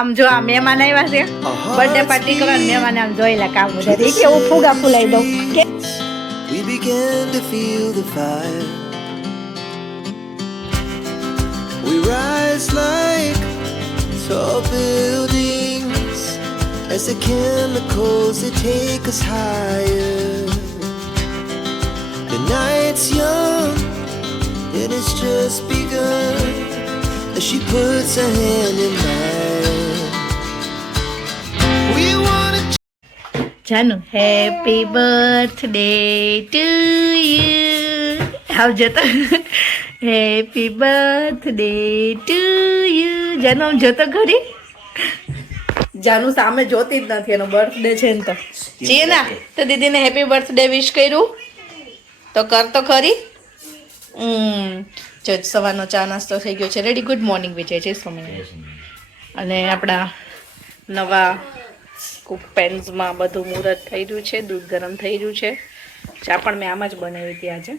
આમ જો આ મહેમાન આવ્યા છે બર્થડે પાર્ટી કરવાની મહેમાન આમ જોઈલા કામ બધા કે હું ફુગા ફુલાઈ દઉં કે We began to feel the fire. We rise like tall buildings as the chemicals they take us higher. The night's young and it's just begun as she puts her hand in mine. We wanna Janu happy birthday to you આવજો તો happy birthday to you Janu આમ જોતો ખરી જાનુ સામે જોતી જ નથી એનો બર્થડે છે ને તો ચીના તો દીદીને હેપી બર્થડે વિશ કર્યું તો કર તો ખરી જો સવારનો ચા નાસ્તો થઈ ગયો છે રેડી ગુડ મોર્નિંગ વિજય જય સ્વામિનારાયણ અને આપણા નવા કુક પેન્સમાં બધું મુહૂર્ત થઈ રહ્યું છે દૂધ ગરમ થઈ રહ્યું છે ચા પણ મેં આમાં જ બનાવી હતી આજે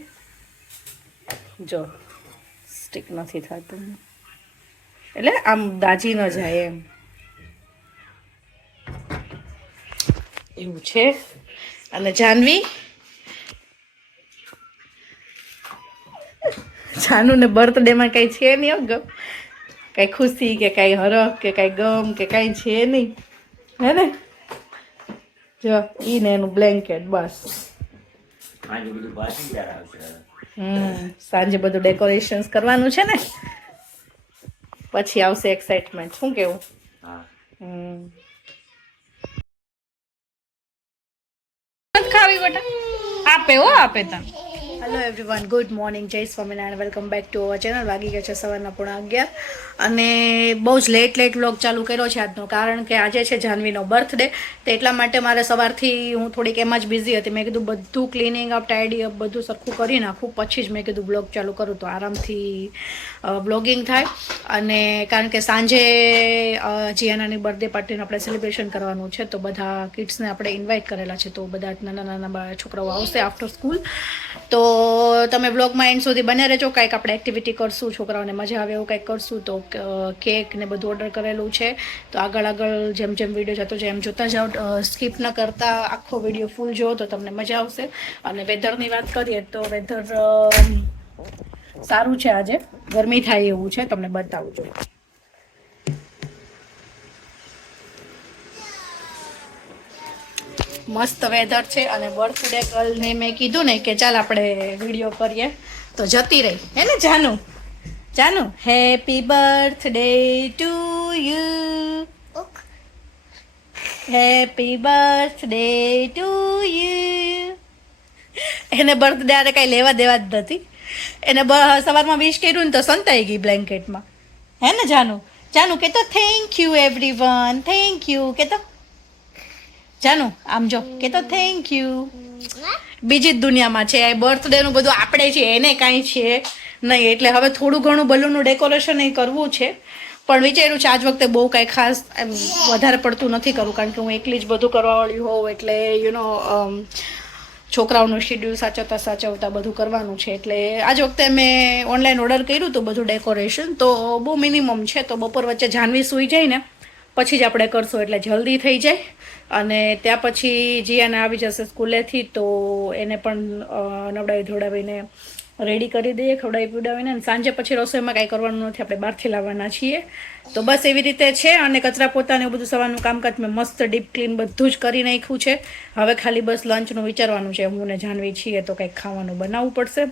જો સ્ટીક નથી થતું એટલે આમ દાજી ન જાય એમ એવું છે અને જાનુને બર્થડેમાં કંઈ છે નહીં હો ગમ કાંઈ ખુશી કે કાંઈ હરખ કે કાંઈ ગમ કે કાંઈ છે નહીં હે ને જો ઈ ને એનું બ્લેન્કેટ બસ સાંજે બધું ડેકોરેશન કરવાનું છે ને પછી આવશે એક્સાઇટમેન્ટ શું કેવું ખાવી બેટા આપે હો આપે તને હેલો એવરીવન ગુડ મોર્નિંગ જય Swaminarayan welcome back to our channel વાગી ગયા છે સવારના 11:30 અને બહુ જ લેટ વ્લોગ ચાલુ કર્યો છે આજનો કારણ કે આજે છે જાનવીનો બર્થડે તો એટલા માટે મારે સવારથી હું થોડીક એમાં જ બિઝી હતી મેં કીધું બધું ક્લિનિંગ અપ ટાઈડી અપ બધું સરખું કરી નાખું પછી જ મેં કીધું બ્લોગ ચાલુ કરું તો આરામથી બ્લોગિંગ થાય અને કારણ કે સાંજે જીયાનાની બર્થડે પાર્ટીનું આપણે સેલિબ્રેશન કરવાનું છે તો બધા કિડ્સને આપણે ઇન્વાઇટ કરેલા છે તો બધા નાના નાના છોકરાઓ આવશે આફ્ટર સ્કૂલ તો તમે બ્લોગમાં એન્ડ સુધી બને રહેજો કાંઈક આપણે એક્ટિવિટી કરશું છોકરાઓને મજા આવે એવું કંઈક કરશું તો કેક ને બધું ઓર્ડર કરેલું છે તો આગળ જેમ જેમ વિડીયો જતો જાય એમ જોતા જાઓ સ્કીપ ન કરતા આખો વિડીયો ફૂલ જુઓ તો તમને મજા આવશે અને વેધરની વાત કરીએ તો વેધર સારું છે આજે ગરમી થાય એવું છે તમને બતાવું છું મસ્ત વેધર છે અને બર્થડે ગર્લને મેં કીધું ને કે ચાલ આપણે વિડીયો કરીએ તો જતી રહી હે ને Janu happy birthday to you happy birthday to you એને બર્થડે આરે કાંઈ લેવા દેવા જ નથી એને સવારમાં વિશ કર્યું ને તો સંતાઈ ગઈ બ્લેન્કેટમાં હે ને જાનુ કે તો thank you everyone thank you કે તો જાનુ આમ જો કે તો થેન્ક યુ બીજી જ દુનિયામાં છે આ બર્થડેનું બધું આપણે છે એને કાંઈ છે નહીં એટલે હવે થોડું ઘણું બલૂનનું ડેકોરેશન એ કરવું છે પણ વિચાર્યું છે આજ વખતે બહુ કાંઈ ખાસ વધારે પડતું નથી કરવું કારણ કે હું એકલી જ બધું કરવાવાળી હોઉં એટલે યુનો છોકરાઓનું શેડ્યુલ સાચવતા બધું કરવાનું છે એટલે આજ વખતે મેં ઓનલાઈન ઓર્ડર કર્યું હતું બધું ડેકોરેશન તો બહુ મિનિમમ છે તો બપોર વચ્ચે જાનવી સૂઈ જાય ને પછી જ આપણે કરશું એટલે જલ્દી થઈ જાય અને ત્યાં પછી જીયાને આવી જશે સ્કૂલેથી તો એને પણ નવડાવી ધોડાવીને રેડી કરી દઈએ ખવડાવી પીવડાવીને અને સાંજે પછી રસોઈમાં કાંઈ કરવાનું નથી આપણે બહારથી લાવવાના છીએ તો બસ એવી રીતે છે અને કચરા પોતાને બધું સવારનું કામકાજ મેં મસ્ત ડીપ ક્લીન બધું જ કરી નાખ્યું છે હવે ખાલી બસ લંચનું વિચારવાનું છે હું ને જાનવી છીએ તો કંઈક ખાવાનું બનાવવું પડશે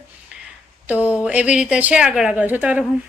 તો એવી રીતે છે આગળ જોતા રહું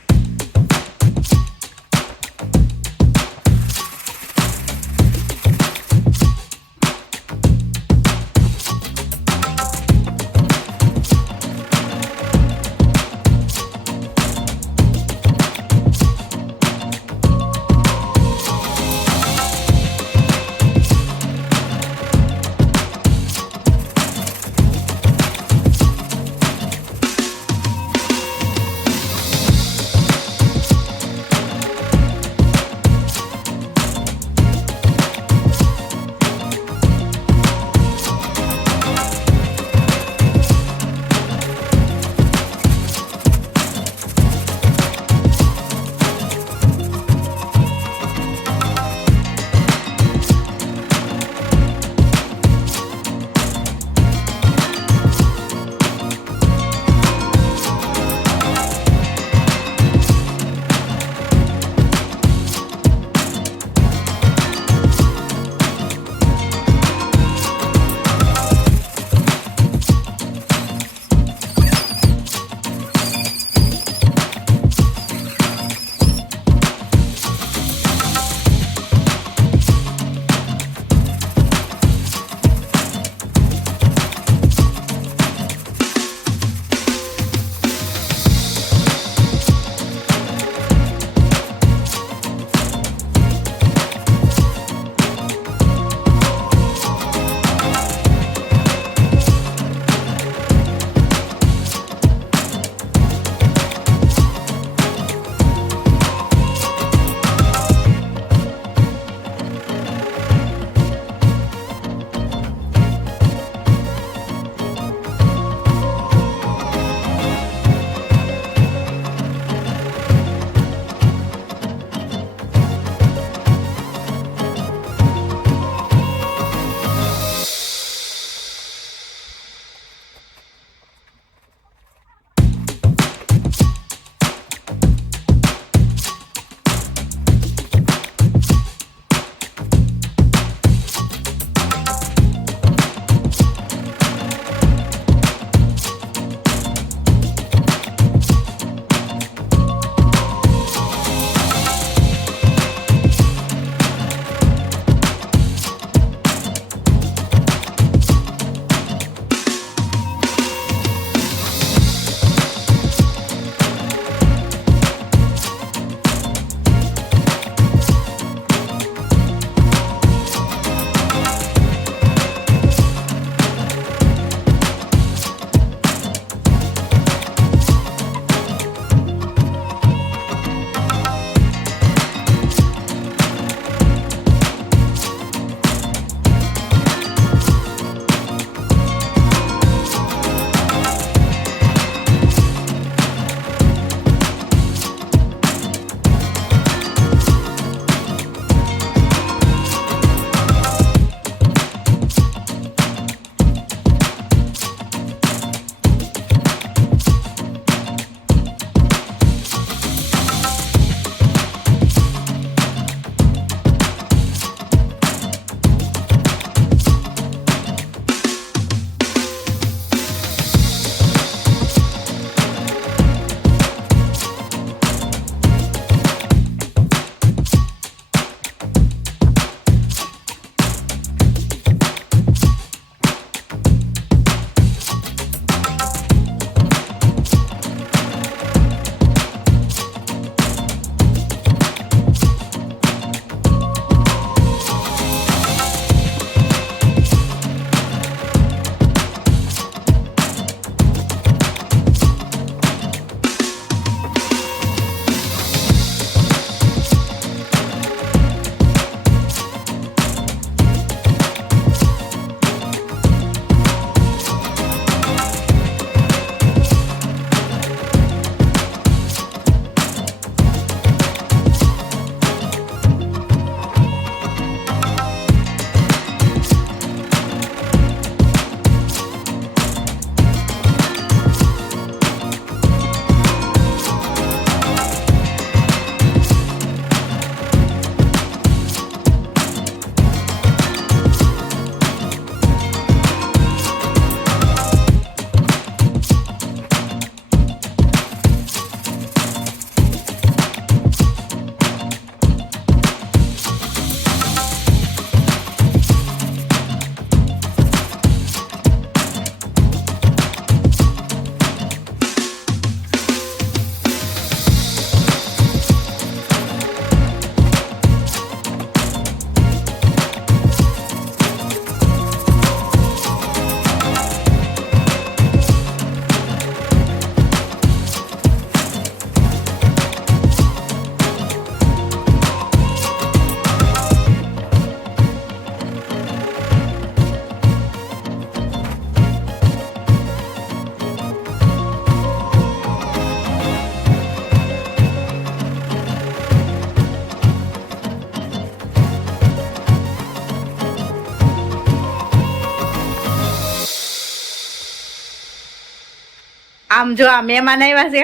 આમ જો આ મહેમાન આવ્યા છે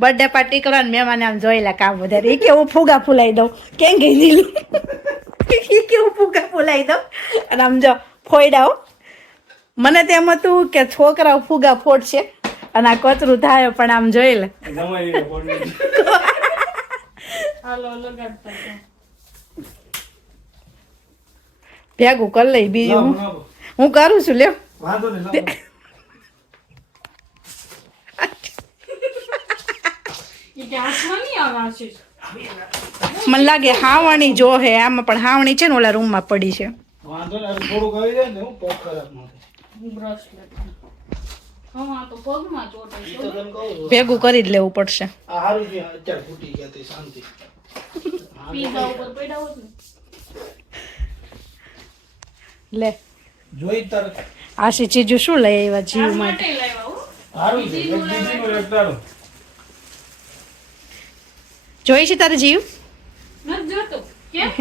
બર્થડે પાર્ટી કરવાની, મહેમાન આમ જોયેલા કામ વધારે એ કે હું ફુગા ફૂલાઈ દઉં કેમ ગઈ નીલું એ કે હું ફુગા ફૂલાઈ દઉં અને આમ જો ફોયડાઓ. મને તેમ હતું કે છોકરાઓ ફુગા ફોડશે અને આ કચરું થાય, પણ આમ જોઈ લે ભેગું કરી લઈ બીજું હું કરું છું લ્યો. મને લાગે હાવણી જો હે આમાં, પણ હાવણી છે ને ઓલા રૂમમાં પડી છે. ભેગું કરી જ લેવું પડશે. લે આશી ચીજુ શું લઈ આવ્યા જીવ માટે? જોઈ છે તારે જીવ?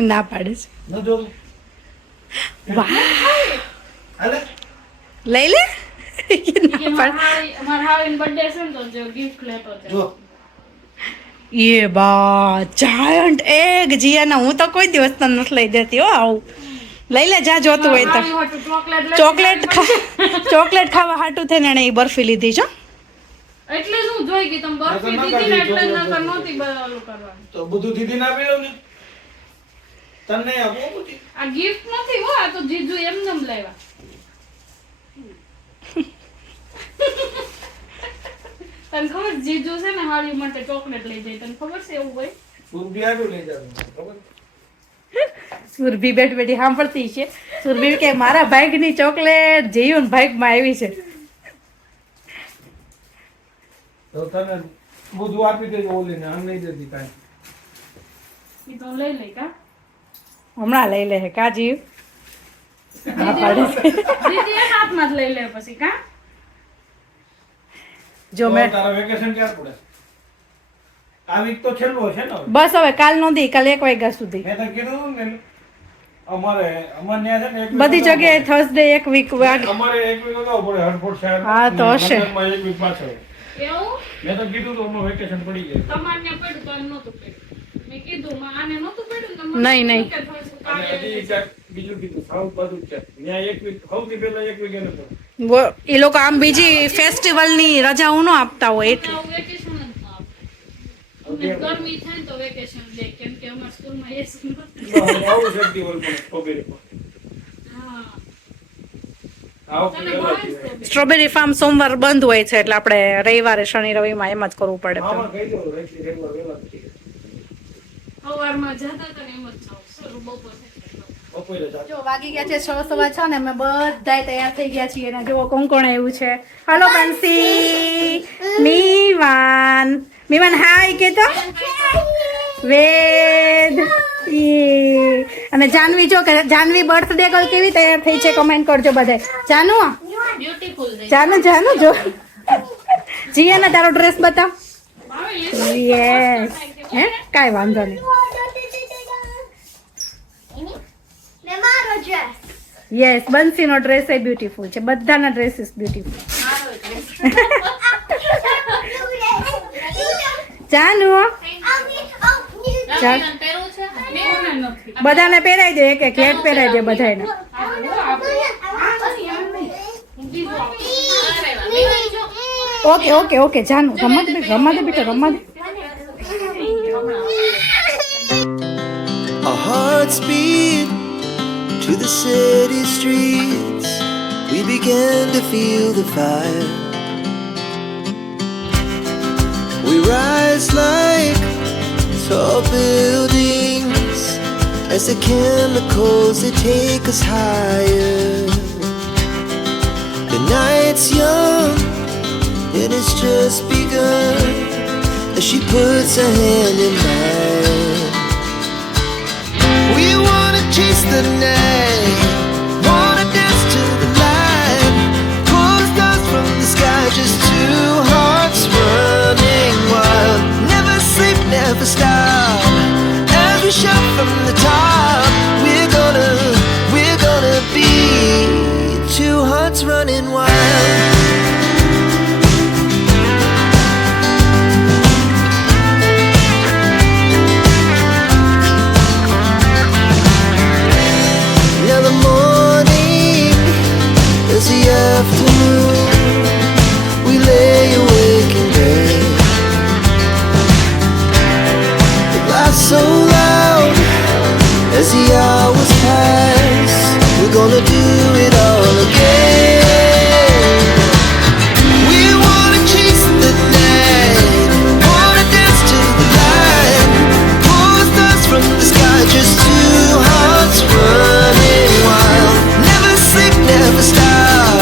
ના પાડે છે. વાહ લઈ લે. એ બા જાયન્ટ એગ જીયાના, હું તો કોઈ દિવસ તને નથી લઈ દેતી હો આવું. લઈ લે જા જોતું હોય તો. ચોકલેટ ખાવા હાટું થઈને એને એ બરફી લીધી છે. એટલે શું જોઈ કે તમે બરફી દીધી ને એટલે નકર નહોતી ઓલું કરવાનું. તો બધું દીદી ના પીડો ને તને આપો બધી. આ ગિફ્ટ નથી હો, આ તો જીજુ એમને એમ લાવ્યા. તને ખબર જીજુ છે ને હારી માટે ચોકલેટ લઈ જાય, તને ખબર છે એવું હોય? સુરભી આડું લઈ જવાનું ખબર? સુરભી બેઠ બેઠી સાંભળતી છે. સુરભી કે મારા ભાગની ચોકલેટ જીવન ભાગમાં આવી છે. તો તને બધું આપી દેજો ઓલીને, આમ નહીં દેતી કાંઈ. ઈ તો લઈ લે કા હમણાં લઈ લે કા જીવ? હા પાડે છે. દીદી એક હાથમાં જ લઈ લે પછી કા. જો મેં તારા વેકેશન ક્યારે પડે? આ વીક તો છેલ્લો છે ને હવે. બસ હવે કાલ નો દી, કાલ 1 વાગ્યા સુધી. મેં તો કીધું ને અમારે ત્યાં છે ને એક બધી જગ્યાએ થર્સડે 1 વીક અમારે 1 વીક અગાઉ પડે હડફોડ શહેર. હા, તો હશે. 1 વીક પાછળ. એવું મેં તો કીધું તો અમારું વેકેશન પડી જાય. તમારને પડ્યું તો આને નહોતું પડ્યું. મેં કીધું આને નહોતું પડ્યું ને નહીં, નહીં. અને હજી કાંઈક બીજું કીધું સાઉથ બાજુ જ છે ત્યાં 1 વીક સૌથી પહેલા 1 વીક એને પડે. એ લોકો આમ બીજી ફેસ્ટિવલની રજાઓ ન આપતા હોય એટલે. વેકેશન જ ન આપે. અમને ગરમી થાય ને તો વેકેશન દે, કેમ કે અમારા સ્કૂલમાં એસી નથી. આવું ફેસ્ટિવલ પણ પબેરે પણ. હા. આવો તને પહેલા ભાવે જ છે તો સ્ટ્રોબેરી ફાર્મ સોમવાર બંધ હોય છે એટલે આપણે રવિવારે શનિ રવિમાં એમ જ કરવું પડે. આમાં કહી દો રેગ્યુલર વેલા થઈ જાય. સવારમાં જતા હતા ને એમ જ જાવ. સરું બપોર બપોરે જાતે. જો વાગી ગયા છે 6:15 ને અમે બધાય તૈયાર થઈ ગયા છીએ. અને જુઓ કોણ કોણ આવ્યું છે. હલો બંસી, મીવાન હાય કે તો વેદ અને જાનવી. જો કે જાનવી બર્થડે ગર્લ કેવી તૈયાર થઈ છે કમેન્ટ કરજો બધાય. જાનુ બ્યુટીફુલ થઈ. જાનુ જો જીયાના તારો ડ્રેસ બતાવ. ભાવે યસ હે કાંઈ વાંધો નહીં. યસ બંસીનો ડ્રેસ એ બ્યુટીફુલ છે. બધાના ડ્રેસીસ બ્યુટીફુલ. જાનુ બધાને પહેરાઈ દે, એક હેટ પહેરાઈ દે બધાને. ઓકે ઓકે ઓકે જાનુ રમવા દે બેટા રમવા દે. Our hearts beat to the city streets. We began to feel the fire. We rise like tall buildings as the chemicals they take us higher. The night's young and it's just begun as she puts her hand in mine. We wanna chase the night, wanna dance to the light, pull stars from the sky, just two hearts running wild. Never sleep, never stop, as we shout from the top. We're gonna be two hearts running wild. the hours pass, we're gonna do it all again. We wanna chase the night, wanna dance to the light, pull stars from the sky, just two hearts running wild. Never sleep, never stop,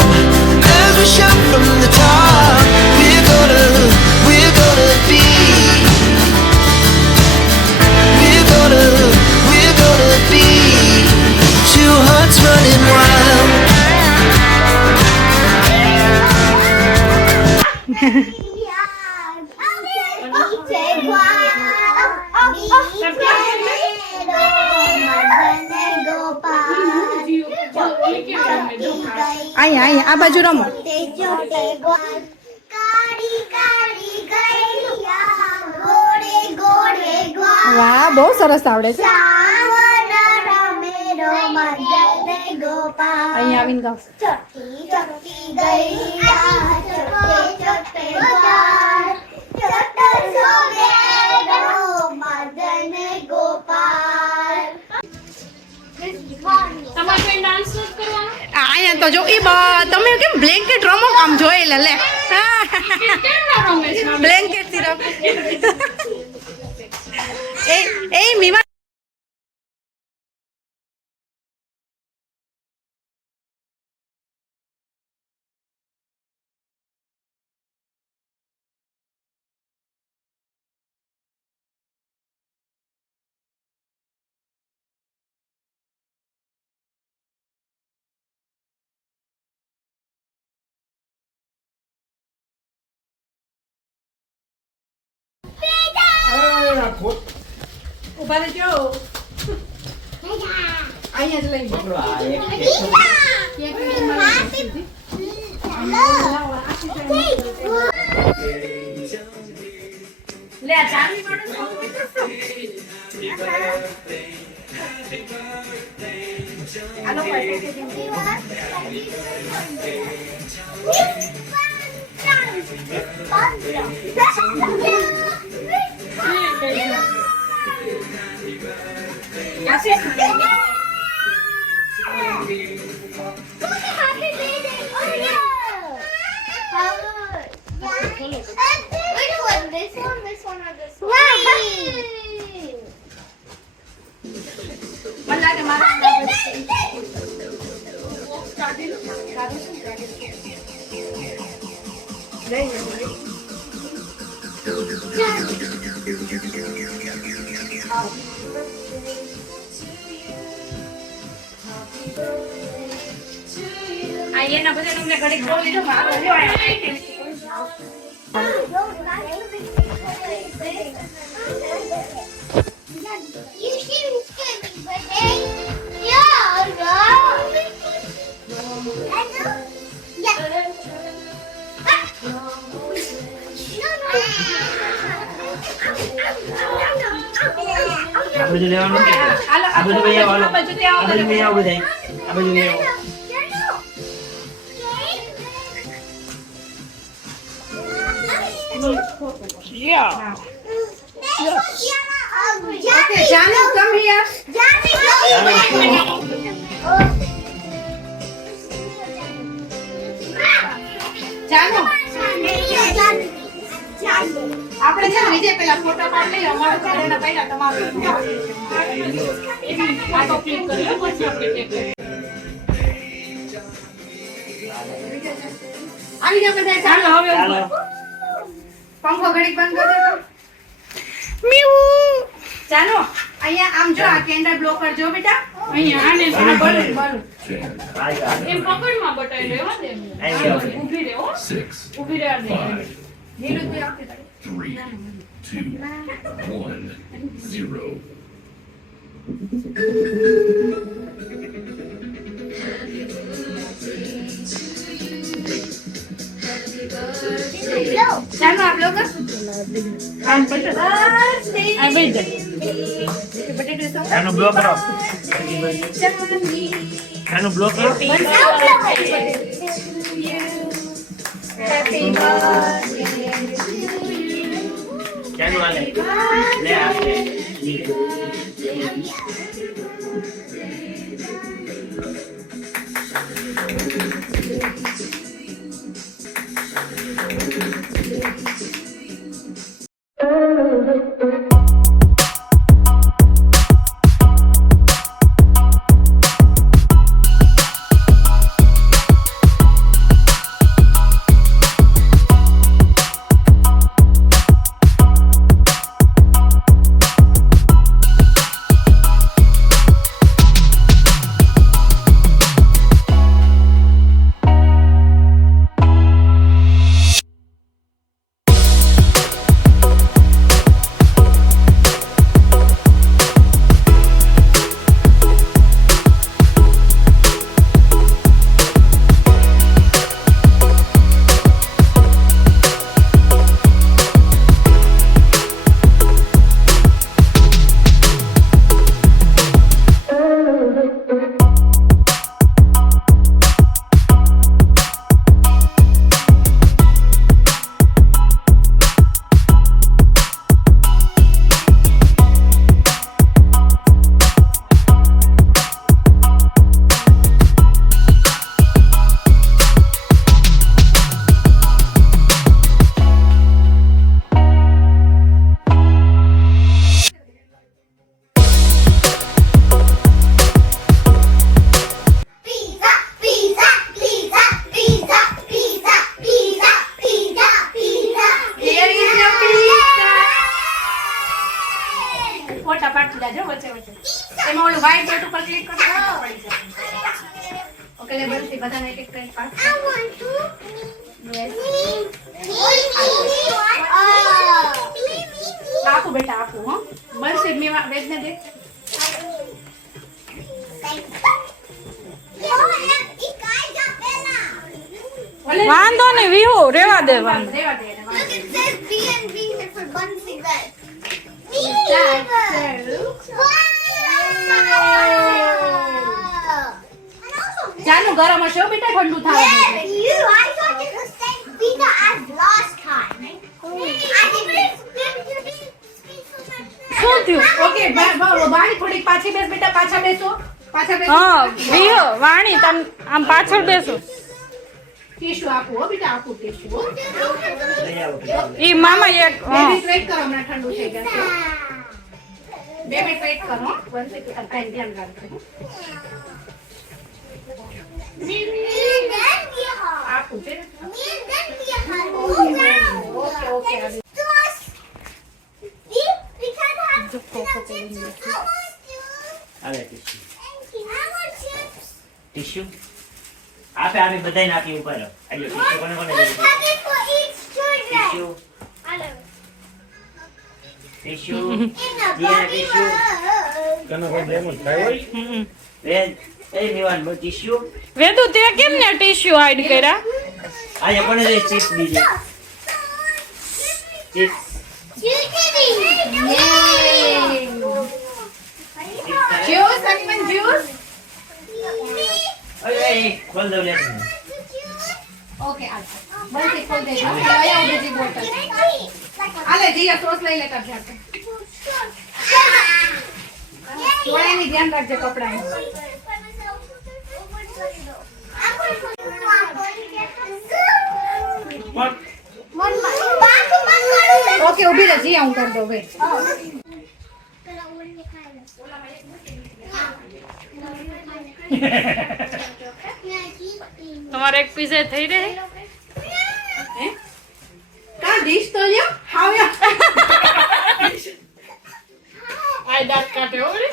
as we shout from the top. We're gonna be. We're gonna be two hearts running wild. અહીંયા આ બાજુ રમો. વાહ, બહુ સરસ આવડે છે. અહીંયા આવીને ગાવ. તમારે કઈ ડાન્સ નથી કરવાનો? અહીંયા તો જો તમે કેમ બ્લેન્કેટ રમો આમ જોઈ લે કેમ ના રમે છે? બ્લેન્કેટ થી રમો. એ મીમા ઉભા રહેજો. અહીંયા જ લઈ લે ચાલી એના બધા તમને ઘડી ખોલી દો. બધું લેવાનું આ બધું લઈ આવવાનું આ બધું લઈ આવો બધા આ બધું લઈ આવો Yeah. Okay, Janu, come here. Janu. આપણે છે ને વિજય પેલા ફોટો પાડ લઈએ અમારો ચાલેના પહેલા તમારો આ તો ક્લિક કરી લો પછી આપણે ટેક આવી જાવ બધા. ચાલો હવે ચાલો પંખો ઘડીક બંધ કરી દો. મ્યુ. ચાલો અહીંયા આમ જો આ કેન્ડલ બ્લો કરજો બેટા. અહીંયા આને આ બલૂન બલૂન એમ પકડમાં બટાઈ લેવા દે. ઊભી રહે હો. ઊભી રહે દે. નીલું તું આપી દે. 3, 2, 1, 0. ચાલો આપ લોકો આમ બટાઈ આ બેજ બટેટો આનો બ્લોક કરો આનો બ્લોક કરો હેપી બર્થડે ચાલો આલે લે આ Pizza, pizza, pizza, pizza, pizza, pizza, pizza, pizza. Here is your pizza. ફોટા પાડી દેજો વચ્ચે વચ્ચે. એમાં ઓલું white dot ઉપર ક્લિક કરો તો પડી જશે. ઓકે લે બધી બધાને એક એક plate pass. I want to. Yes. Oh. આપો બેટા આપો હો. બનશે મેવા વેજને દે. ઓલે વાંધો નહીં વિહુ રેવા દે વાંધો રેવા દે એને, વાંધો Look, નહીં. it says B and B here for Bunsey Red. જાનું ગરમ હશે હો બેટા ઠંડુ થવા દે. You, I thought it was same pizza as last time. I didn't શું થયું ઓકે બારી થોડીક પાછી બેસ બેટા પાછા બેસો હા વિહુ વાણી તમ આમ પાછળ બેસો ટીશ્યુ આપો હો બેટા આપો ટીશ્યુ હો. લઈ આવો ઈ મામા એક બે મિનિટ વેઇટ કરો હમણાં ઠંડુ થઈ જશે 2 મિનિટ વેઇટ કરો હો. વન સેકન્ડ કાઈ ધ્યાન રાખજો આપો છે ઓકે ઓકે આવે ટીશ્યુ આપે આપે બધાય નાખી ઉપર આજો ટીશ્યુ કોને કોને દેવું ટીશ્યુ ટીશ્યુ જીયા ટીશ્યુ તને કોઈ ડેમો થાય હોય વેજ એ નિવાન બો ટીશ્યુ વેદુ તે કેમ ને ટીશ્યુ હાઈડ કર્યા આજો કોને દે ચિપ્સ બીજી ચિપ્સ જ્યુસ અનિમન જ્યુસ ઓય ખોલ દો લે ઓકે આ બસ ખોલ દેજો લઈ આવો બીજી બોટલ આલે જીયા સોસ લઈ લે કર જાતે થોડાની ધ્યાન રાખજો કપડાનું ઓકે ઊભી રહે જીયા હું કરી દઉં વેટ તમારે એક પીઝા થઈ રહે કા ડીશ તો લ્યો આવ્યો આઈ દાંત કાઢે હો રે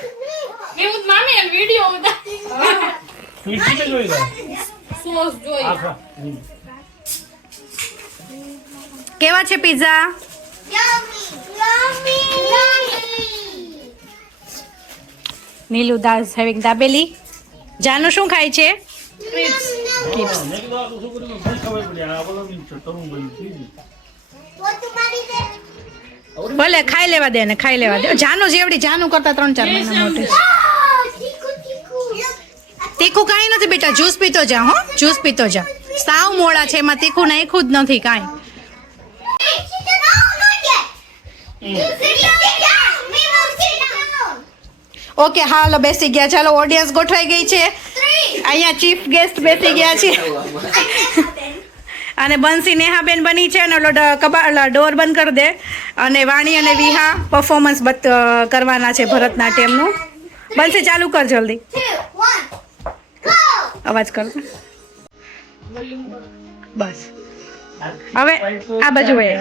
એવું મામી એ વિડિયો ઉતાર મીઠી તો જોઈ લે સોસ જોઈ આખા કેવા છે પિઝા નીલુ દાસ હેવિંગ દાબેલી જાનુ શું ખાય છે મેં કીધું આ તો છોકરીને ફરી ખબર પડી આ બોલો ની તરુણ બની થઈ ભલે ખાઈ લેવા દે ને ખાઈ લેવા દે જાનુ જેવડી જાનુ કરતા 3-4 મહિના મોટી તીખું કાંઈ નથી બેટા જ્યુસ પીતો જા હો જ્યુસ પીતો જા સાવ મોળા છે એમાં તીખું નાખ્યું જ નથી કાંઈ ઓકે હાલો બેસી ગયા. ચાલો ઓડિયન્સ ગોઠવાઈ ગઈ છે. અહીંયા ચીફ ગેસ્ટ બેસી ગયા છે અને બંસી નેહાબેન બની છે અને ઓલો ડોર બંધ કરી દે. અને વાણી અને વિહા પરફોર્મન્સ કરવાના છે ભરતનાટ્યમનું. બંસી ચાલુ કર જલ્દી. 2, 1, go! અવાજ કર બસ. હવે આ બાજુ વહી.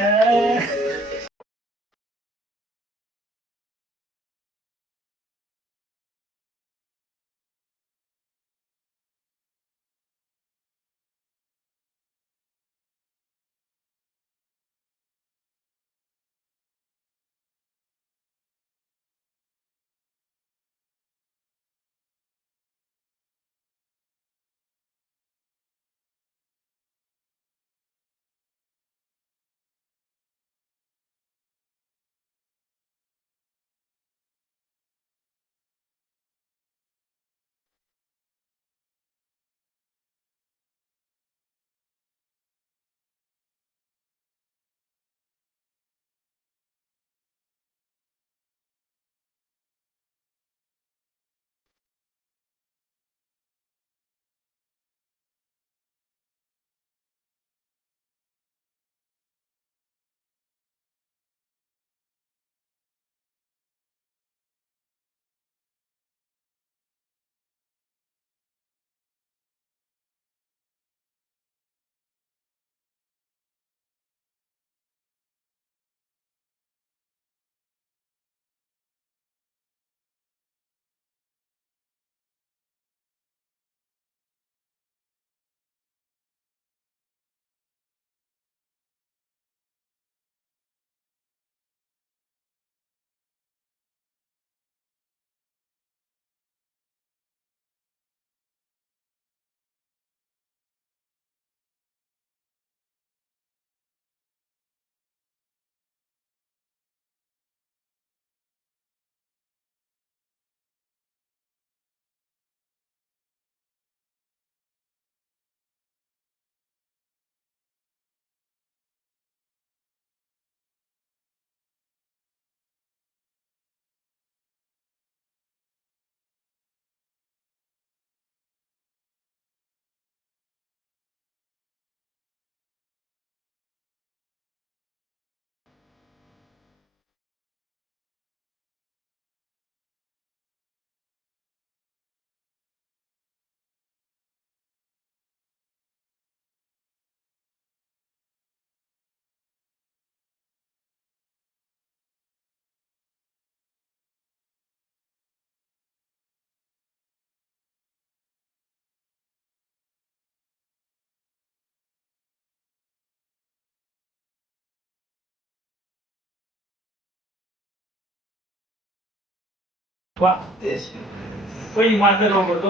કોઈ માથે નો પડતો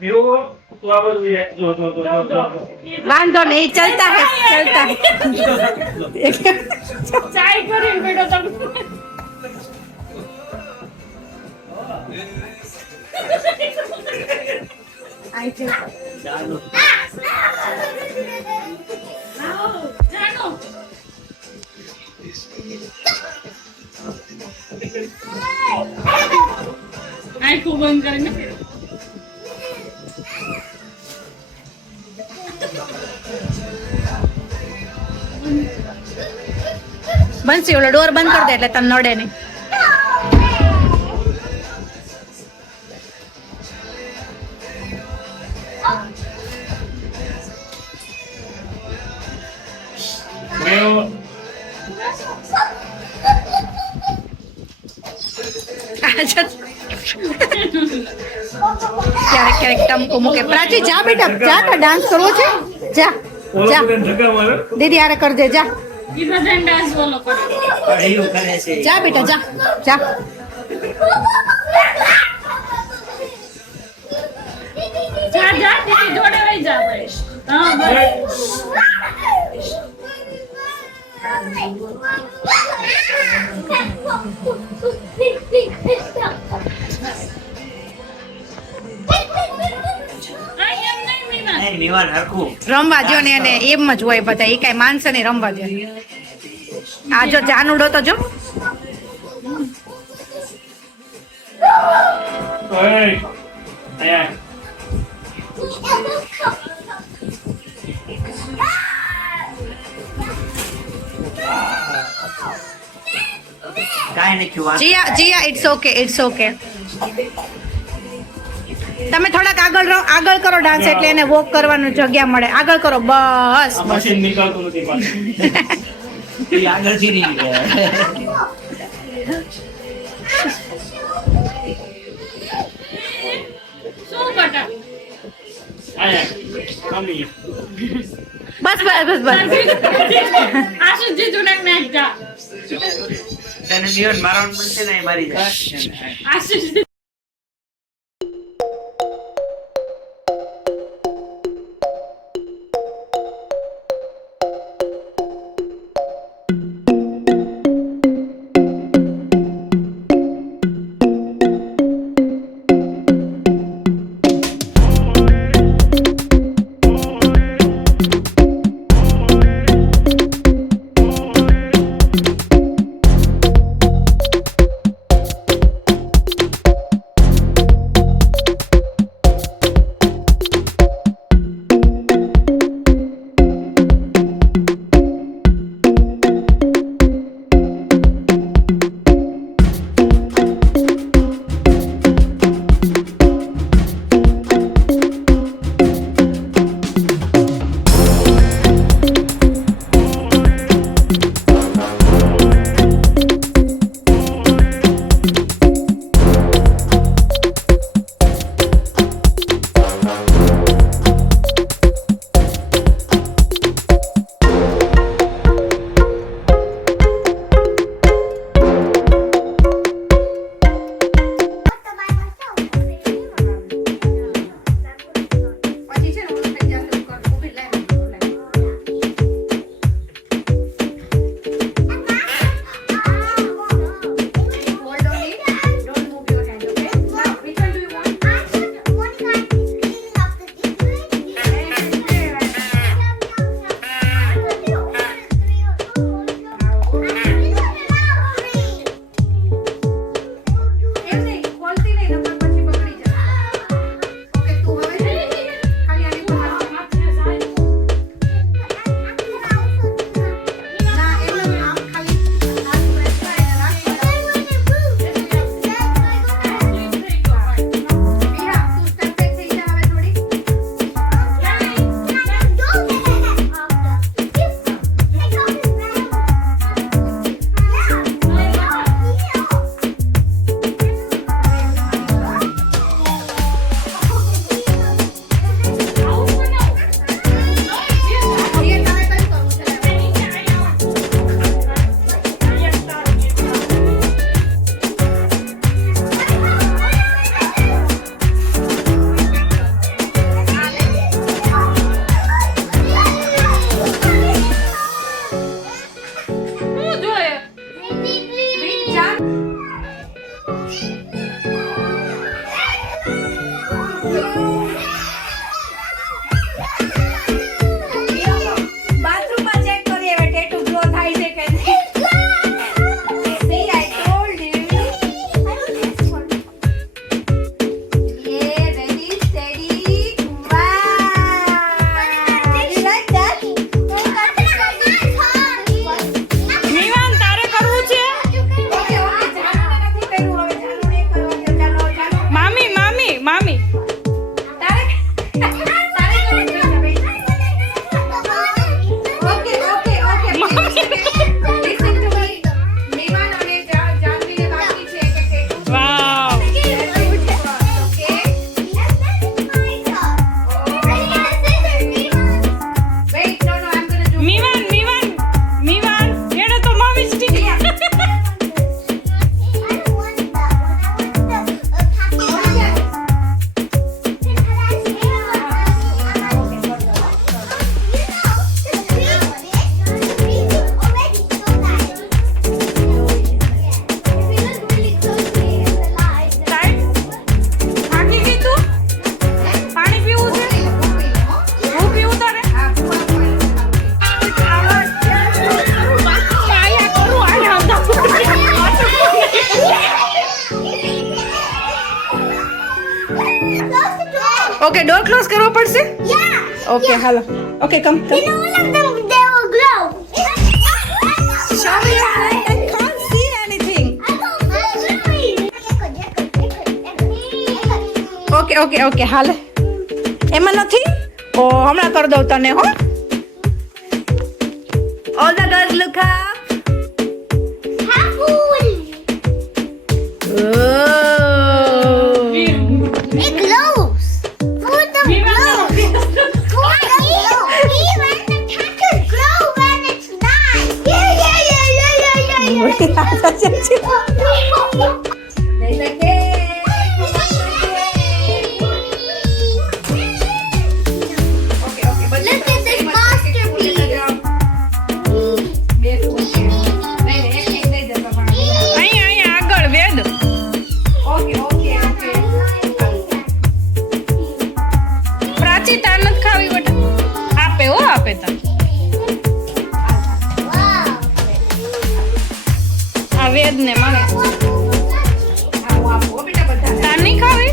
મેવો તો આ બધું જો વાંધો નહીં ચલતા હે ચાય કરીને બેઠો તમે. આવો, જાનો. આંખો બંધ કરીને બંસી ઓલો ડોર બંધ કરી દે એટલે તને નડે નહીં. મેવો ક્યારેક ક્યારેક ટમકો મૂકે. પ્રાચી જા બેટા જા, ડાન્સ કરવો છે જા ઓલો જા. બધાને ધક્કા મારે દીદી આરે કરજે જા. ઈ બધાને ડાન્સ બોલો કરે. એવું કરે છે. જા બેટા જા જા. જા જા દીદી જોડે વઈ જા ભાઈ. હા બસ. નહીં, મેવાન હરખું. રમવા જો ને એને એમ જ હોય બધા. એ કઈ માનશે નહીં, રમવા દે. આ જો જાનુડો તો જો ઓય અહીંયા કાંઈ નથી વાત. જીયા જીયા ઇટ્સ ઓકે તમે થોડાક આગળ રહો, આગળ કરો ડાન્સ એટલે એને વોક કરવાનું જગ્યા મળે. આગળ કરો બસ. આ મશીન નીકળતું નથી પાછું. એ આગળથી રહી ગયા. શું કટા અહીંયા મમ્મી બસ આશુજી જુનાક નાખ જા તને જીવન મારવાનું બનશે ને એ મારી જાય. આશુજી ઓકે ડોર ક્લોઝ કરવો પડશે Yeah. Okay hello okay come You know, all of them, they will glow. Show me your hand. I can't see anything. Okay okay okay હાલે એમાં નથી ઓ હમણાં કરી દઉં તને હો all the girls look up It glows. Food them glow. Food them glow. Even the tattoos glow when it's nice. Yeah. Look at this masterpiece. અહીંયા આગળ વેદ પ્રાચી તાર નથી ખાવી બેટા આપે હો આપે તાર Wow. આ વેદ ને મને તાર નહીં ખાવી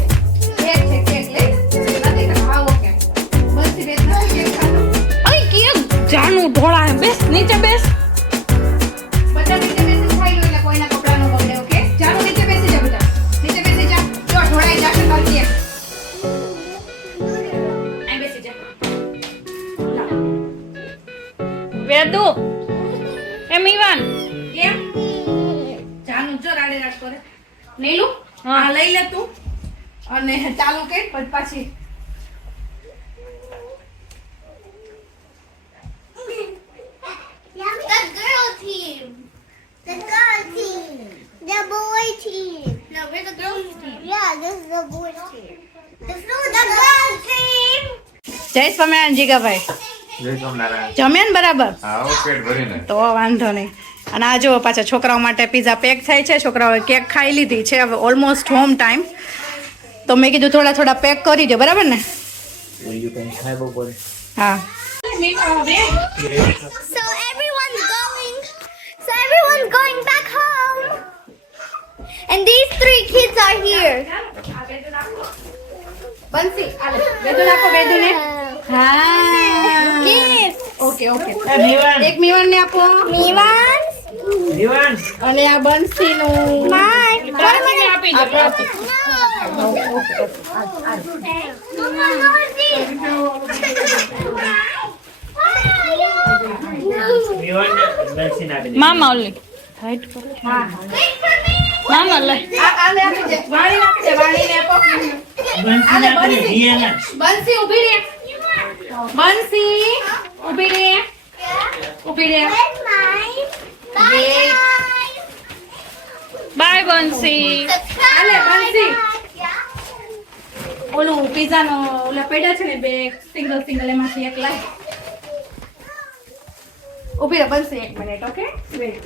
અઈ કેમ જાનું ઢોળા હે બેસ નીચે બેસ વેદુ એ મીવાન જાનું જો રાડે રાડ કરે નીલુ હા લઈ લે તું અને ચાલુ કે પછી The girl team. The girl team. The boy team. No, we're the girls team. Yeah, this is the boy team. The girl team. જય સ્વામિનારાયણ જીગાભાઈ જય સોમનારાયણ. જમ્યા ને બરાબર આવો પેટ ભરીને. તો વાંધો નહીં અને આ જો પાછા છોકરાઓ માટે પીઝા પેક થાય છે છોકરાઓએ કેક ખાઈ લીધી છે હવે ઓલમોસ્ટ હોમ ટાઈમ તો મેં કીધું થોડા થોડા પેક કરી દો બરાબર ને હા So everyone's going back home. And these 3 kids are here. બંસી આલે વેદુ નાખો વેદુ ને હા Yes. ઓકે ઓકે મીવાન એક મીવાન ને આપો Mivan. મીવાન અને આ બંસી નું Mine. પ્રાચીને આપી દો મીવાન બેસી નાખી દે મામા ઓલી મામા લે આલે આપી દે વાણી નાખી દે વાણી ને આપો બંસી નાખી દે રિયાના બંસી ઊભી રે બંસી ઊભી રે ઊભી રે That's mine. Bye. બાય બંસી આલે બંસી Yeah. ઓલું પિઝા નો ઓલા પડ્યા છે ને બે સિંગલ એમાંથી એક લાય ઊભી રહે બનશે 1 મિનિટ ઓકે વેઇટ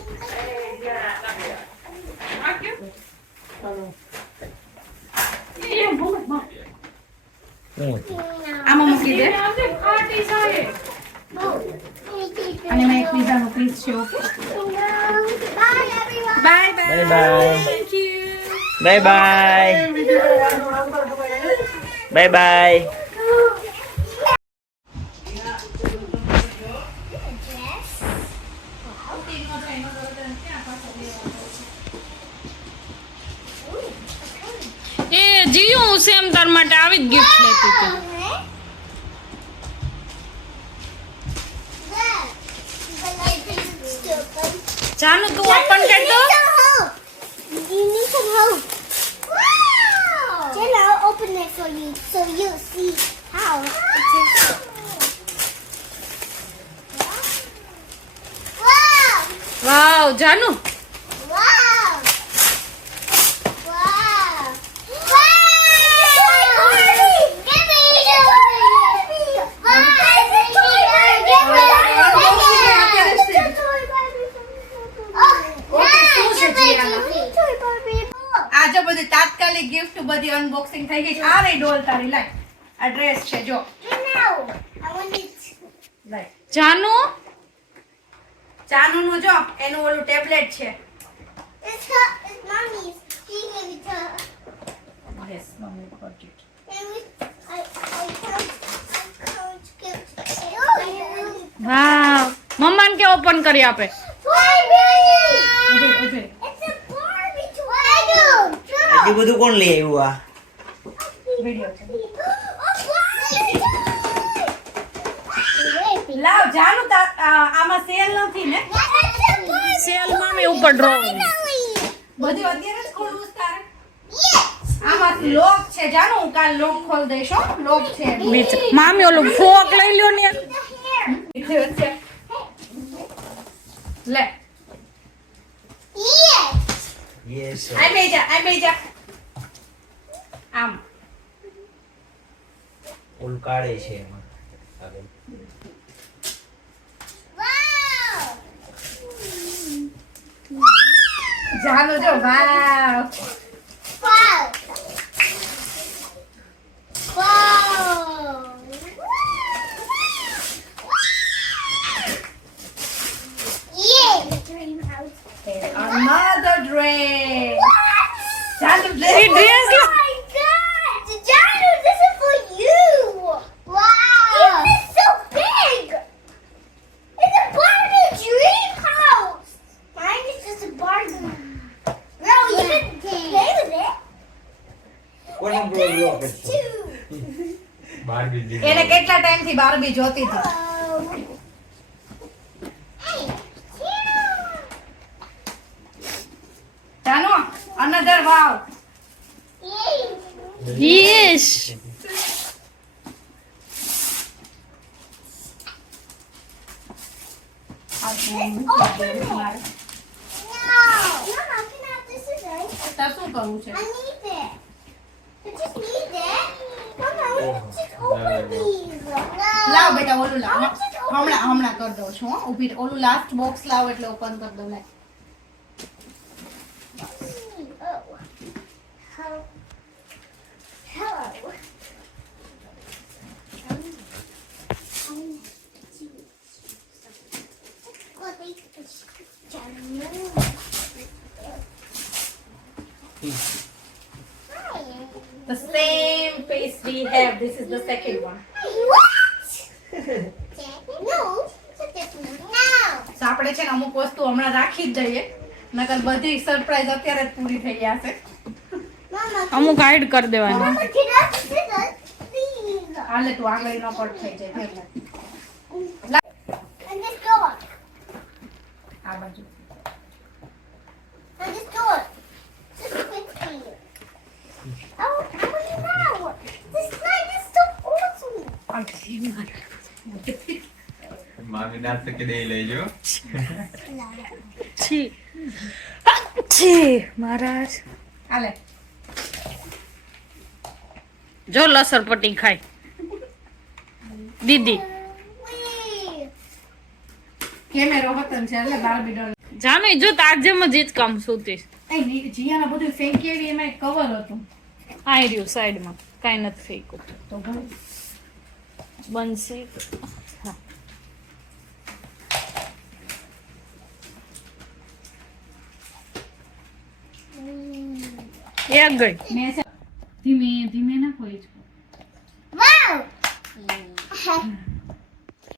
આમાં મૂકી દે અને મેં એક પિઝા નો પીસ છે okay Bye, everyone. Bye bye bye thank you bye bye bye એ જીયું હું સેમ તાર માટે આવી જ ગિફ્ટ લેતી હતી જાનુ તું ઓપન કર દો You need some help. Wow! Jenna, I'll open it for you so you'll see how it is. Wow! Vav Janu Wow! Wow! Wow! Give me the આ જો બધી તાત્કાલિક ગિફ્ટ બધી અનબોક્સિંગ થઈ ગઈ છે આ રે ડોલ તારી લાય આ ડ્રેસ છે જો I want it. લાય જાનુ ચાનુ નું જો એનું ઓલું ટેબ્લેટ છે It's mommy's. She gave it to her. Yes mummy got it And I open કરી આપે. ઊભી, ઊભી. It's a Barbie toy. I do. એટલું બધું કોણ લઈ આવ્યું આ? વિડીયો છે. A Barbie toy. લાવ જાનું આમાં સેલ નથી ને સેલમાં મેં ઉપર ડ્રો. બધું અત્યારે જ ખોલવું છે તારે આમાં લોક છે જાનું હું કાલ લોક ખોલ દઈશ હો લોક છે મામી ઓલું ફ્રોક લઈ લ્યો ને. લે Yes. આ બેજા આમ ઓલું કાઢે છે એમાં. આગળ. જાનું જો વાવ Wow. Yeah. Dream house. another dress જાનું એ dress dress Oh my God! Janu, this is for you! Wow! It's so big! It's a Barbie dream house! Mine is just a Barbie. Bro, you can play with it. કોનો blog છે? Too. બારબી જી એને કેટલા time થી Barbie જોતી હતી Hey, જાનો another wow yay! Yes. No! Mama, can I have this scissors? તાર શું કરવું છે I need it. I just need it. Mama, I want to just open these. લાવ No. બેટા ઓલું લાવ હમણાં કરી દઉં છું હો ઊભી રહે. ઓલું લાસ્ટ બોક્સ લાવ એટલે ઓપન કરી દઉં ને Oh. Hello. Hello. the same face we have this is the second one What? No. It's a different one. No. તો આપણે છે ને અમુક વસ્તુ હમણાં રાખી જ દઈએ નકર બધી સરપ્રાઈઝ અત્યારે જ પૂરી થઈ જશે Mama, અમુક હાઈડ કરી દેવાનું. Mama, can I have the scissors? Please. હાલે તું આંગળી નો કટ થઈ જાય એટલે And this door. આ બાજુ And this door. Just quickly. Oh, how are you now? This slide is so awesome. મામી નાસ્તો કે દઈ લેજો છી છી મહારાજ. હાલે જો લસરપટ્ટી ખાય દીદી. Wait. કેમેરો વતન છે એટલે બાર્બી ડોલ જાનું જો તાજેમ જ જ કામ સુતીશ. જીયાના બધું ફેંકી આવી એમાં કવર હતું આઈ રહ્યું સાઈડમાં કાંઈ નથી ફેંકું. તો ઘણું બનશે. હા. એક ગઈ. મેં છે ધીમે ધીમે ના કોઈ Wow.